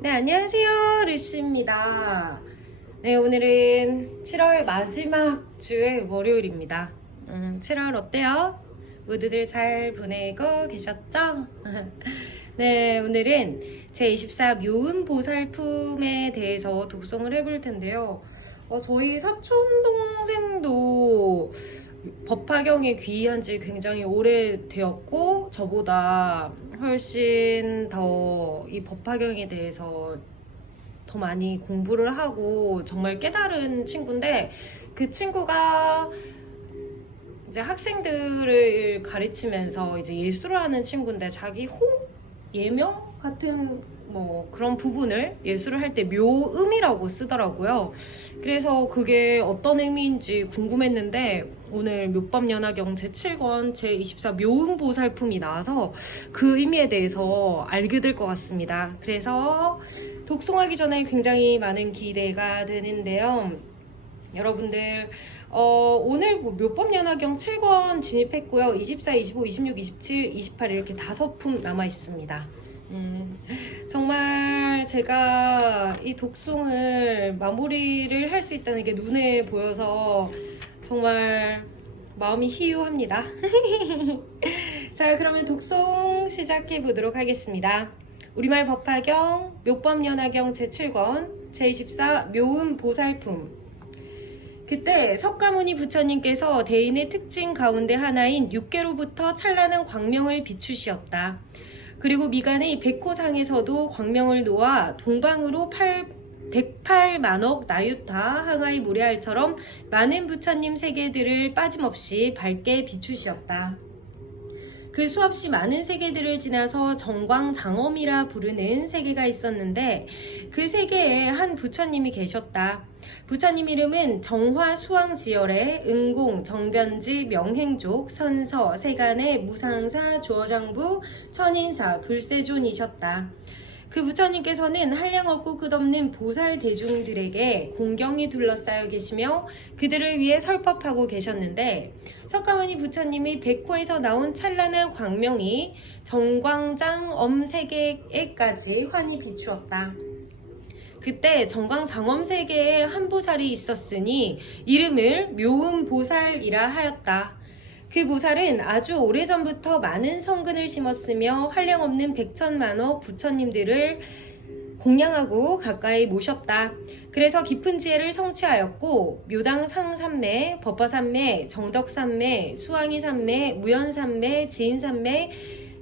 네, 안녕하세요. 루시입니다. 네, 오늘은 7월 마지막 주의 월요일입니다. 7월 어때요? 모두들 잘 보내고 계셨죠? 네, 오늘은 제24 묘은 보살품에 대해서 독송을 해볼 텐데요. 저희 사촌 동생도 법화경에 귀의한 지 굉장히 오래되었고 저보다 훨씬 더 이 법화경에 대해서 더 많이 공부를 하고 정말 깨달은 친구인데, 그 친구가 이제 학생들을 가르치면서 이제 예술을 하는 친구인데 자기 예명 같은 뭐 그런 부분을 예술을 할 때 묘음이라고 쓰더라고요. 그래서 그게 어떤 의미인지 궁금했는데 오늘 묘법연화경 제7권 제24 묘음보살품이 나와서 그 의미에 대해서 알게 될 것 같습니다. 그래서 독송하기 전에 굉장히 많은 기대가 되는데요. 여러분들 오늘 묘법연화경 7권 진입했고요. 24, 25, 26, 27, 28 이렇게 5품 남아 있습니다. 정말 제가 이 독송을 마무리를 할 수 있다는 게 눈에 보여서 정말 마음이 희유합니다. 자, 그러면 독송 시작해 보도록 하겠습니다. 우리말 법화경 묘법연화경 제7권 제24 묘음 보살품. 그때 석가모니 부처님께서 대인의 특징 가운데 하나인 육계로부터 찬란한 광명을 비추시었다. 그리고 미간의 백호상에서도 광명을 놓아 동방으로 108만억 나유타 항아의 모래알처럼 많은 부처님 세계들을 빠짐없이 밝게 비추시었다. 그 수없이 많은 세계들을 지나서 정광장엄이라 부르는 세계가 있었는데 그 세계에 한 부처님이 계셨다. 부처님 이름은 정화수왕지열의 은공, 정변지, 명행족, 선서, 세간의 무상사, 주어장부, 천인사, 불세존이셨다. 그 부처님께서는 한량없고 끝없는 보살 대중들에게 공경이 둘러싸여 계시며 그들을 위해 설법하고 계셨는데, 석가모니 부처님이 백호에서 나온 찬란한 광명이 정광장 엄세계에까지 환히 비추었다. 그때 정광장엄세계에 한 보살이 있었으니 이름을 묘음보살이라 하였다. 그 보살은 아주 오래전부터 많은 성근을 심었으며 한량없는 백천만억 부처님들을 공양하고 가까이 모셨다. 그래서 깊은 지혜를 성취하였고 묘당 상삼매, 법화삼매, 정덕삼매, 수왕이삼매, 무연삼매, 지인삼매,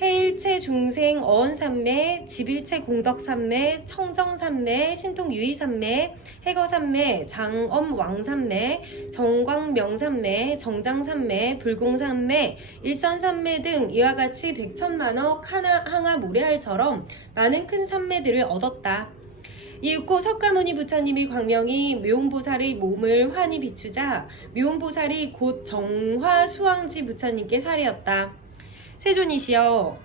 해일체 중생 어언삼매, 집일체 공덕삼매, 청정삼매, 신통유의삼매, 해거삼매, 장엄왕삼매, 정광명삼매, 정장삼매, 불공삼매, 일선삼매 등 이와 같이 백천만억 항아 모래알처럼 많은 큰 삼매들을 얻었다. 이윽고 석가모니 부처님의 광명이 묘음보살의 몸을 환히 비추자 묘음보살이 곧 정화수왕지 부처님께 사례였다. 세존이시여,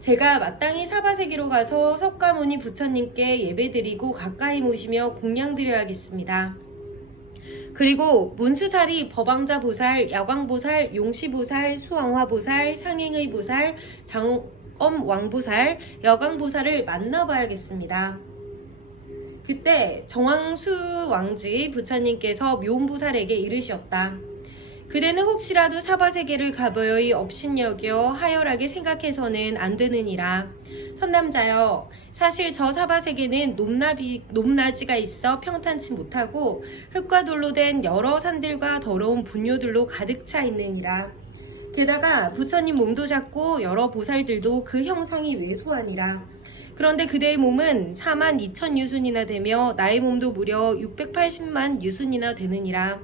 제가 마땅히 사바세계로 가서 석가모니 부처님께 예배드리고 가까이 모시며 공양드려야겠습니다. 그리고 문수살이 법왕자보살, 야광보살, 용시보살, 수왕화보살, 상행의 보살, 장엄왕보살, 여광보살을 만나봐야겠습니다. 그때 정황수왕지 부처님께서 묘음보살에게 이르셨다. 그대는 혹시라도 사바세계를 가보여이 업신여겨 하열하게 생각해서는 안 되느니라. 선남자여, 사실 저 사바세계는 높낮이가 있어 평탄치 못하고 흙과 돌로 된 여러 산들과 더러운 분뇨들로 가득 차 있느니라. 게다가 부처님 몸도 작고 여러 보살들도 그 형상이 왜소하니라. 그런데 그대의 몸은 4만 2천 유순이나 되며 나의 몸도 무려 680만 유순이나 되느니라.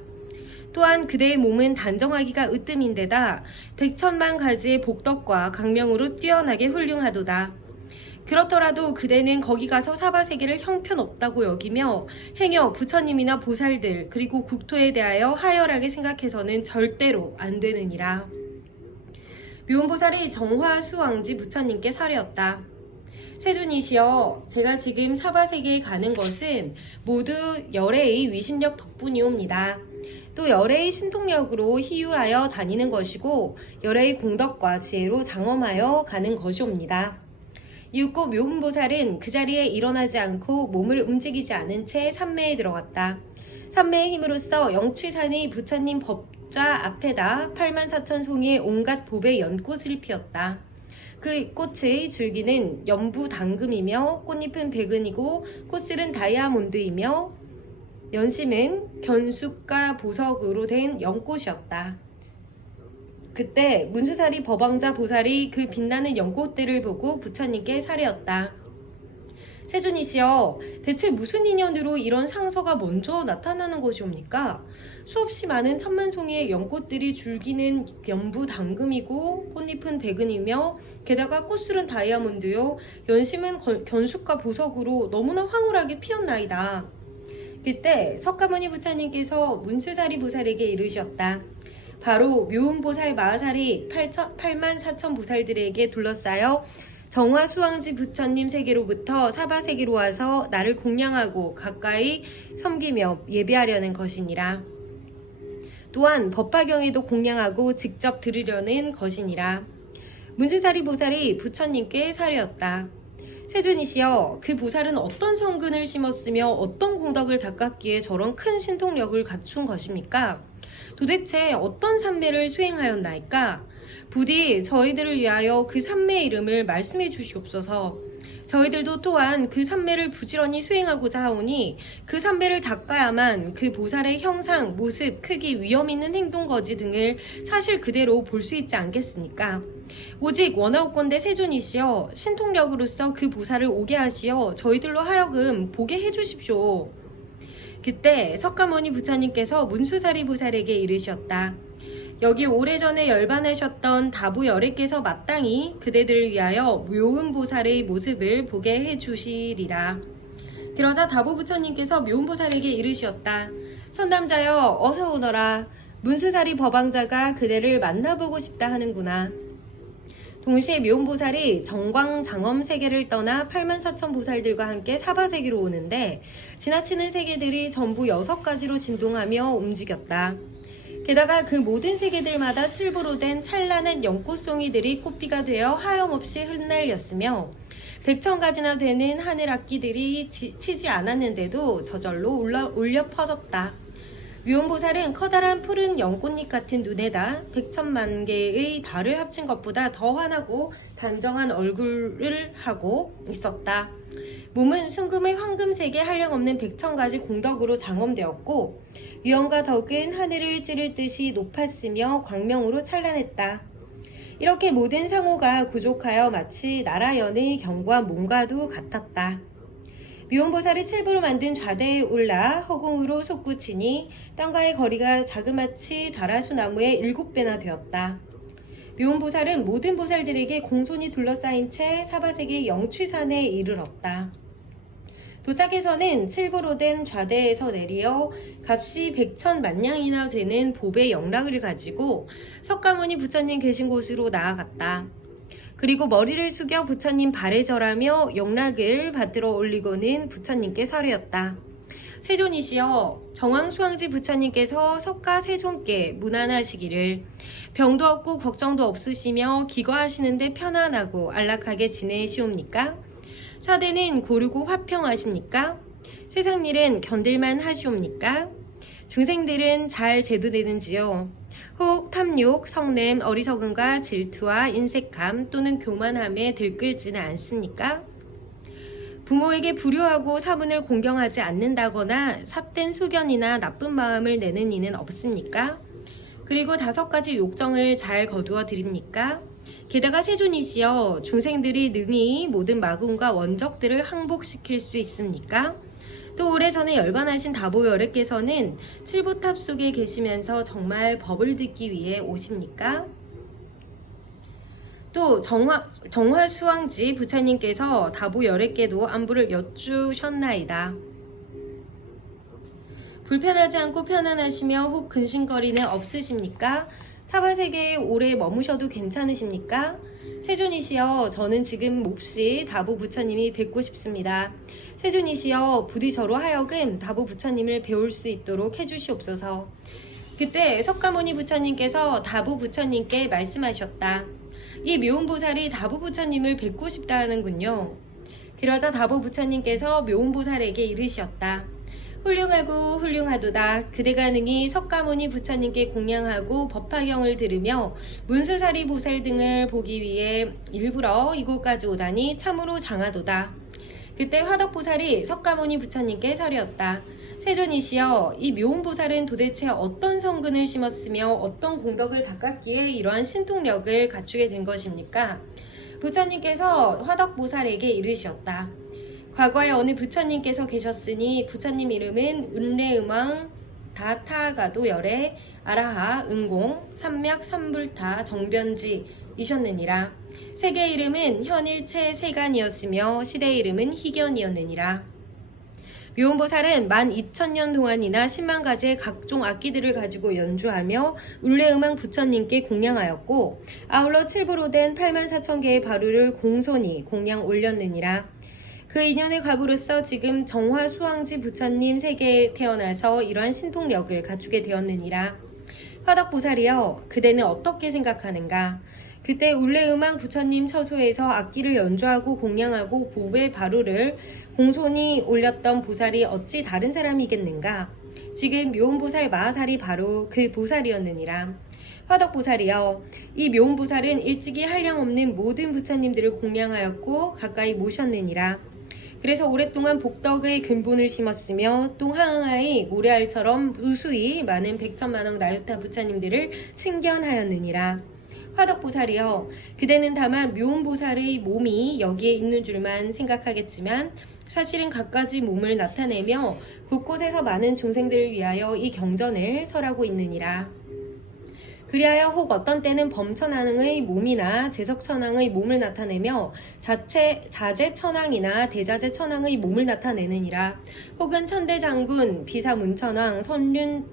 또한 그대의 몸은 단정하기가 으뜸인데다 100천만 가지의 복덕과 강명으로 뛰어나게 훌륭하도다. 그렇더라도 그대는 거기 가서 사바세계를 형편없다고 여기며 행여 부처님이나 보살들 그리고 국토에 대하여 하열하게 생각해서는 절대로 안 되느니라. 묘음보살이 정화수왕지 부처님께 사례었다. 세존이시여, 제가 지금 사바세계에 가는 것은 모두 열애의 위신력 덕분이옵니다. 또 열애의 신통력으로 희유하여 다니는 것이고 열애의 공덕과 지혜로 장엄하여 가는 것이옵니다. 이윽고 묘훈보살은 그 자리에 일어나지 않고 몸을 움직이지 않은 채 산매에 들어갔다. 산매의 힘으로써 영취산이 부처님 법좌 앞에다 84,000송이의 온갖 보배 연꽃을 피웠다. 그 꽃의 줄기는 연부 당금이며 꽃잎은 백은이고 꽃술은 다이아몬드이며 연심은 견숫과 보석으로 된 연꽃이었다. 그때 문수사리 법왕자 보살이 그 빛나는 연꽃들을 보고 부처님께 사례었다. 세존이시여, 대체 무슨 인연으로 이런 상서가 먼저 나타나는 것이옵니까? 수없이 많은 천만 송이의 연꽃들이 줄기는 연부 당금이고 꽃잎은 백은이며 게다가 꽃술은 다이아몬드요 연심은 견숫과 보석으로 너무나 황홀하게 피었나이다. 그때 석가모니 부처님께서 문수사리 보살에게 이르셨다. 바로 묘훈보살 마하살이 84,000 보살들에게 둘러싸여 정화수왕지 부처님 세계로부터 사바세계로 와서 나를 공양하고 가까이 섬기며 예배하려는 것이니라. 또한 법화경에도 공양하고 직접 들으려는 것이니라. 문수사리 보살이 부처님께 사례었다. 세존이시여, 그 보살은 어떤 성근을 심었으며 어떤 공덕을 닦았기에 저런 큰 신통력을 갖춘 것입니까? 도대체 어떤 산매를 수행하였나이까? 부디 저희들을 위하여 그 산매의 이름을 말씀해 주시옵소서. 저희들도 또한 그 산매를 부지런히 수행하고자 하오니 그 산매를 닦아야만 그 보살의 형상, 모습, 크기, 위험 있는 행동 거지 등을 사실 그대로 볼 수 있지 않겠습니까? 오직 원하옵건대 세존이시여, 신통력으로서 그 보살을 오게 하시어 저희들로 하여금 보게 해주십시오. 그때 석가모니 부처님께서 문수사리 보살에게 이르셨다. 여기 오래전에 열반하셨던 다부 열애께서 마땅히 그대들을 위하여 묘훈보살의 모습을 보게 해주시리라. 그러자 다부 부처님께서 묘훈보살에게 이르셨다. 선남자여, 어서 오너라. 문수사리 법왕자가 그대를 만나보고 싶다 하는구나. 동시에 묘훈보살이 정광장엄 세계를 떠나 84,000 보살들과 함께 사바세계로 오는데 지나치는 세계들이 전부 6가지로 진동하며 움직였다. 게다가 그 모든 세계들마다 칠보로 된 찬란한 연꽃송이들이 꽃비가 되어 하염없이 흩날렸으며 100,000가지나 되는 하늘 악기들이 치지 않았는데도 저절로 울려 퍼졌다. 묘훈보살은 커다란 푸른 연꽃잎 같은 눈에다 100,000만 개의 달을 합친 것보다 더 환하고 단정한 얼굴을 하고 있었다. 몸은 순금의 황금색의 한량없는 100,000가지 공덕으로 장엄되었고 위엄과 덕은 하늘을 찌를 듯이 높았으며 광명으로 찬란했다. 이렇게 모든 상호가 구족하여 마치 나라연의 경과 몸과도 같았다. 묘훈보살이 칠부로 만든 좌대에 올라 허공으로 솟구치니 땅과의 거리가 자그마치 다라수 나무의 7배나 되었다. 묘훈보살은 모든 보살들에게 공손히 둘러싸인 채 사바세계 영취산에 이르렀다. 도착해서는 칠부로 된 좌대에서 내려 값이 100,000만냥이나 되는 보배 영락을 가지고 석가모니 부처님 계신 곳으로 나아갔다. 그리고 머리를 숙여 부처님 발에 절하며 영락을 받들어 올리고는 부처님께 사례었다. 세존이시여, 정황수왕지 부처님께서 석가 세존께 무난하시기를, 병도 없고 걱정도 없으시며 기거하시는데 편안하고 안락하게 지내시옵니까? 사대는 고르고 화평하십니까? 세상 일은 견딜만 하시옵니까? 중생들은 잘 제도되는지요? 혹 탐욕, 성냄, 어리석음과 질투와 인색함 또는 교만함에 들끓지는 않습니까? 부모에게 불효하고 사분을 공경하지 않는다거나 삿된 소견이나 나쁜 마음을 내는 이는 없습니까? 그리고 5가지 욕정을 잘 거두어 드립니까? 게다가 세존이시여, 중생들이 능히 모든 마군과 원적들을 항복시킬 수 있습니까? 또 오래전에 열반하신 다보열애께서는 칠보탑 속에 계시면서 정말 법을 듣기 위해 오십니까? 또 정화수왕지 부처님께서 다보열애께도 안부를 여쭈셨나이다. 불편하지 않고 편안하시며 혹 근심거리는 없으십니까? 사바세계에 오래 머무셔도 괜찮으십니까? 세존이시여, 저는 지금 몹시 다보 부처님이 뵙고 싶습니다. 세존이시여, 부디 저로 하여금 다보 부처님을 배울 수 있도록 해주시옵소서. 그때 석가모니 부처님께서 다보 부처님께 말씀하셨다. 이 묘운보살이 다보부처님을 뵙고 싶다 하는군요. 그러자 다보부처님께서 묘운보살에게 이르시었다. 훌륭하고 훌륭하도다. 그대가 능히 석가모니 부처님께 공양하고 법화경을 들으며 문수사리 보살 등을 보기 위해 일부러 이곳까지 오다니 참으로 장하도다. 그때 화덕보살이 석가모니 부처님께 설이었다. 세존이시여, 이 묘운보살은 도대체 어떤 성근을 심었으며 어떤 공덕을 닦았기에 이러한 신통력을 갖추게 된 것입니까? 부처님께서 화덕보살에게 이르시었다. 과거에 어느 부처님께서 계셨으니 부처님 이름은 은례음왕 다타가도 열애 아라하 은공 삼맥 삼불타 정변지이셨느니라. 세계 이름은 현일체 세간이었으며 시대 이름은 희견이었느니라. 묘운보살은 12,000년 동안이나 10만 가지의 각종 악기들을 가지고 연주하며 울레음왕 부처님께 공양하였고 아울러 칠부로 된 84,000개의 바루를 공손히 공양 올렸느니라. 그 인연의 과부로서 지금 정화수왕지 부처님 세계에 태어나서 이러한 신통력을 갖추게 되었느니라. 화덕보살이여, 그대는 어떻게 생각하는가? 그때 울레음왕 부처님 처소에서 악기를 연주하고 공양하고 보배 바루를 공손히 올렸던 보살이 어찌 다른 사람이겠는가? 지금 묘운보살 마하살이 바로 그 보살이었느니라. 화덕보살이여, 이 묘운보살은 일찍이 한량없는 모든 부처님들을 공양하였고 가까이 모셨느니라. 그래서 오랫동안 복덕의 근본을 심었으며 또 항하의 모래알처럼 무수히 많은 백천만억 나유타 부처님들을 칭견하였느니라. 화덕보살이여, 그대는 다만 묘운보살의 몸이 여기에 있는 줄만 생각하겠지만 사실은 갖가지 몸을 나타내며 곳곳에서 많은 중생들을 위하여 이 경전을 설하고 있느니라. 그리하여 혹 어떤 때는 범천왕의 몸이나 제석천왕의 몸을 나타내며 자제천왕이나 대자제천왕의 몸을 나타내느니라. 혹은 천대장군, 비사문천왕,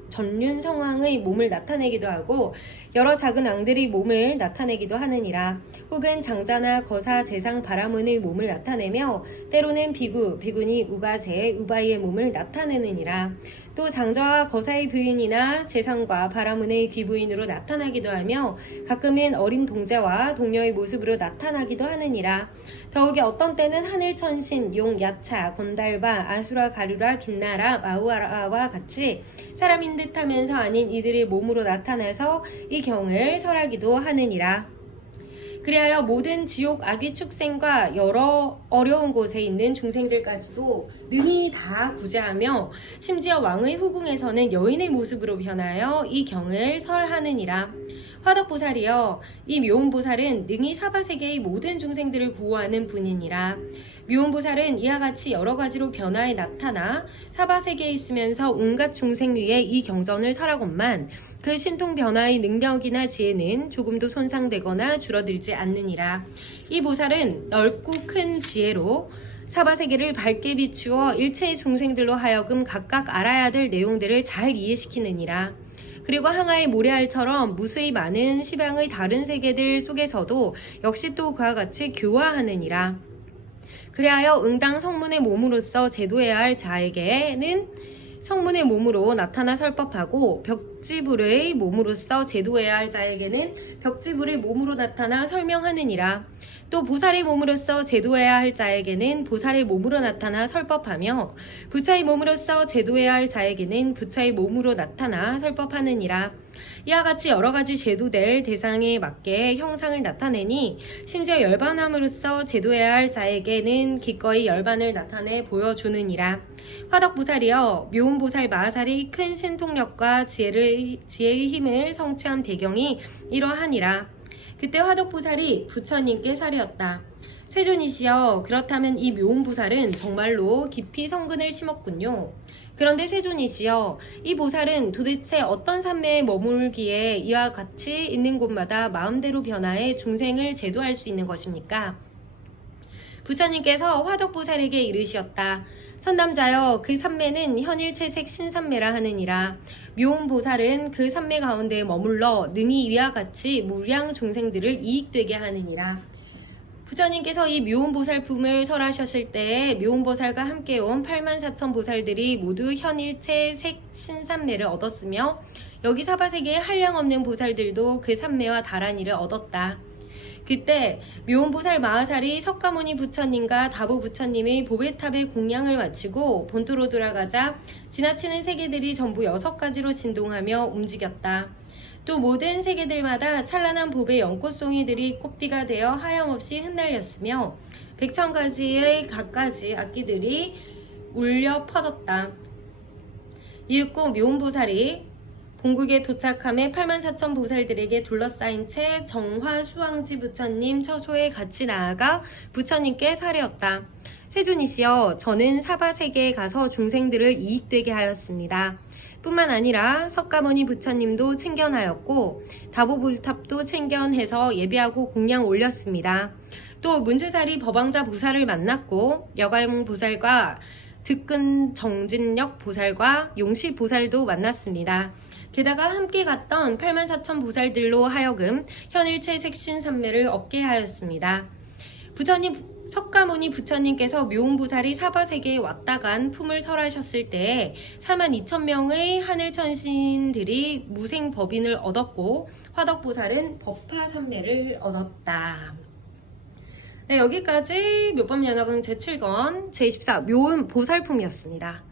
전륜성왕의 몸을 나타내기도 하고 여러 작은 왕들의 몸을 나타내기도 하느니라. 혹은 장자나 거사, 재상, 바라문의 몸을 나타내며 때로는 비구, 비구니, 우바제, 우바이의 몸을 나타내느니라. 또 장자와 거사의 부인이나 재상과 바라문의 귀부인으로 나타나기도 하며 가끔은 어린 동자와 동녀의 모습으로 나타나기도 하느니라. 더욱이 어떤 때는 하늘천신, 용, 야차, 건달바, 아수라, 가루라, 긴나라, 마우아라와 같이 사람인 듯 하면서 아닌 이들의 몸으로 나타나서 이 경을 설하기도 하느니라. 그리하여 모든 지옥 악의 축생과 여러 어려운 곳에 있는 중생들까지도 능히 다 구제하며 심지어 왕의 후궁에서는 여인의 모습으로 변하여 이 경을 설하느니라. 화덕보살이여, 이 묘운보살은 능히 사바세계의 모든 중생들을 구호하는 분이니라. 묘운보살은 이와 같이 여러 가지로 변화에 나타나 사바세계에 있으면서 온갖 중생 위에 이 경전을 설하건만 그 신통 변화의 능력이나 지혜는 조금도 손상되거나 줄어들지 않느니라. 이 보살은 넓고 큰 지혜로 사바세계를 밝게 비추어 일체의 중생들로 하여금 각각 알아야 될 내용들을 잘 이해시키느니라. 그리고 항아의 모래알처럼 무수히 많은 시방의 다른 세계들 속에서도 역시 또 그와 같이 교화하느니라. 그리하여 응당 성문의 몸으로서 제도해야 할 자에게는 성문의 몸으로 나타나 설법하고 벽지불의 몸으로서 제도해야 할 자에게는 벽지불의 몸으로 나타나 설명하느니라. 또 보살의 몸으로서 제도해야 할 자에게는 보살의 몸으로 나타나 설법하며 부처의 몸으로서 제도해야 할 자에게는 부처의 몸으로 나타나 설법하느니라. 이와 같이 여러 가지 제도될 대상에 맞게 형상을 나타내니 심지어 열반함으로써 제도해야 할 자에게는 기꺼이 열반을 나타내 보여주느니라. 화덕보살이여, 묘운보살 마하살이 큰 신통력과 지혜의 힘을 성취한 배경이 이러하니라. 그때 화덕보살이 부처님께 설이었다. 세존이시여, 그렇다면 이 묘운보살은 정말로 깊이 성근을 심었군요. 그런데 세존이시여, 이 보살은 도대체 어떤 산매에 머물기에 이와 같이 있는 곳마다 마음대로 변화해 중생을 제도할 수 있는 것입니까? 부처님께서 화덕보살에게 이르시었다. 선남자여, 그 산매는 현일체색 신산매라 하느니라. 묘운보살은 그 산매 가운데에 머물러 능히 이와 같이 무량 중생들을 이익되게 하느니라. 부처님께서 이 묘운보살품을 설하셨을 때에 묘운보살과 함께 온 84,000 보살들이 모두 현일체 색 신산매를 얻었으며 여기 사바세계에 한량없는 보살들도 그 산매와 다란이를 얻었다. 그때 묘음보살 마하살이 석가모니 부처님과 다보 부처님의 보배탑의 공양을 마치고 본토로 돌아가자 지나치는 세계들이 전부 6가지로 진동하며 움직였다. 또 모든 세계들마다 찬란한 보배 연꽃송이들이 꽃비가 되어 하염없이 흩날렸으며 100,000가지의 갖가지 악기들이 울려 퍼졌다. 이윽고 묘음보살이 본국에 도착함에 84,000 보살들에게 둘러싸인 채 정화수왕지 부처님 처소에 같이 나아가 부처님께 사례었다. 세존이시여, 저는 사바세계에 가서 중생들을 이익되게 하였습니다. 뿐만 아니라 석가모니 부처님도 챙겨하였고 다보불탑도 챙겨해서 예배하고 공양 올렸습니다. 또 문주사리 법왕자 보살을 만났고 여가용 보살과 득근 정진력 보살과 용시 보살도 만났습니다. 게다가 함께 갔던 84,000 보살들로 하여금 현일체 색신삼매를 얻게 하였습니다. 석가모니 부처님께서 묘음보살이 사바세계에 왔다간 품을 설하셨을 때에 42,000명의 하늘천신들이 무생법인을 얻었고 화덕보살은 법화삼매를 얻었다. 네, 여기까지 묘법연화경 제7권 제24 묘음보살품이었습니다.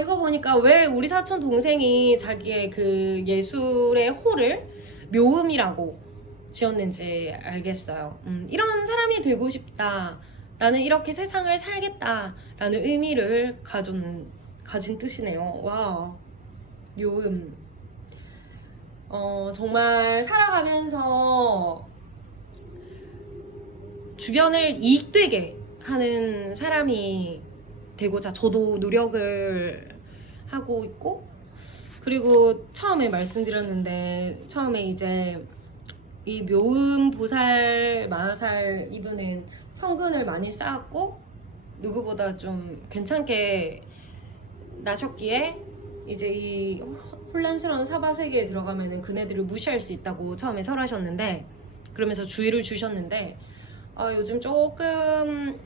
읽어보니까 왜 우리 사촌 동생이 자기의 그 예술의 호를 묘음이라고 지었는지 알겠어요. 이런 사람이 되고 싶다. 나는 이렇게 세상을 살겠다. 라는 의미를 가진 뜻이네요. 와, 묘음. 정말 살아가면서 주변을 이익되게 하는 사람이 되고자 저도 노력을 하고 있고, 그리고 처음에 말씀드렸는데 처음에 이제 이 묘음 보살 마하살 이분은 성근을 많이 쌓았고 누구보다 좀 괜찮게 나셨기에 이제 이 혼란스러운 사바세계에 들어가면은 그네들을 무시할 수 있다고 처음에 설하셨는데, 그러면서 주의를 주셨는데 요즘 조금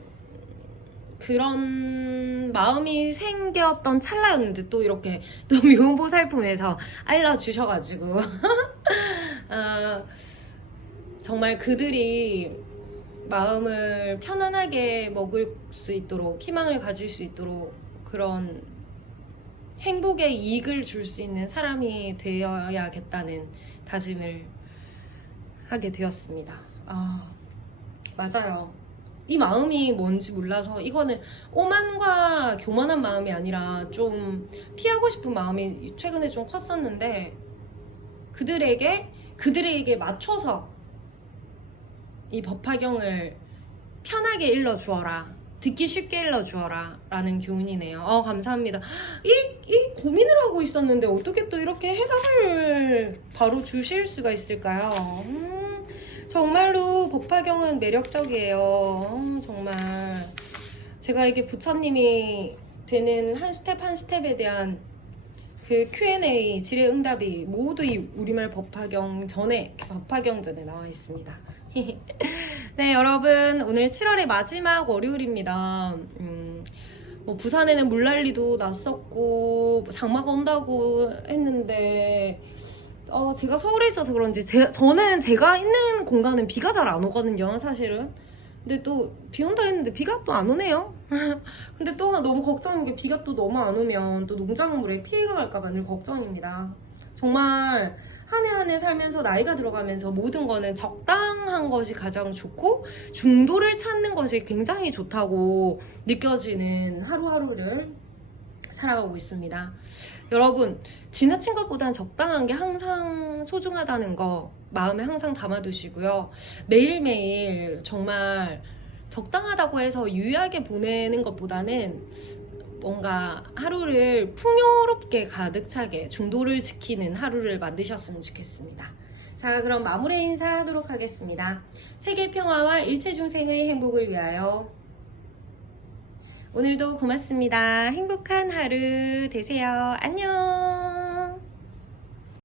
그런 마음이 생겼던 찰나였는데 또 이렇게 또 묘음보살품에서 알려주셔가지고 정말 그들이 마음을 편안하게 먹을 수 있도록, 희망을 가질 수 있도록 그런 행복의 이익을 줄 수 있는 사람이 되어야겠다는 다짐을 하게 되었습니다. 맞아요. 이 마음이 뭔지 몰라서, 이거는 오만과 교만한 마음이 아니라 좀 피하고 싶은 마음이 최근에 좀 컸었는데, 그들에게 맞춰서 이 법화경을 편하게 일러주어라, 듣기 쉽게 일러주어라 라는 교훈이네요. 감사합니다. 이 고민을 하고 있었는데 어떻게 또 이렇게 해답을 바로 주실 수가 있을까요? 정말로 법화경은 매력적이에요. 정말 제가 이게 부처님이 되는 한 스텝 한 스텝에 대한 그 Q&A 질의응답이 모두 이 우리말 법화경 전에 나와 있습니다. 네, 여러분, 오늘 7월의 마지막 월요일입니다. 부산에는 물난리도 났었고 장마가 온다고 했는데 제가 서울에 있어서 그런지 저는 제가 있는 공간은 비가 잘 안 오거든요, 사실은. 근데 또 비 온다 했는데 비가 또 안 오네요. 근데 또 너무 걱정인 게, 비가 또 너무 안 오면 또 농작물에 피해가 갈까봐 늘 걱정입니다. 정말 한 해 한 해 살면서 나이가 들어가면서 모든 거는 적당한 것이 가장 좋고 중도를 찾는 것이 굉장히 좋다고 느껴지는 하루하루를 살아가고 있습니다. 여러분, 지나친 것보단 적당한 게 항상 소중하다는 거 마음에 항상 담아두시고요. 매일매일 정말 적당하다고 해서 유의하게 보내는 것보다는 뭔가 하루를 풍요롭게 가득 차게 중도를 지키는 하루를 만드셨으면 좋겠습니다. 자, 그럼 마무리 인사하도록 하겠습니다. 세계 평화와 일체 중생의 행복을 위하여. 오늘도 고맙습니다. 행복한 하루 되세요. 안녕.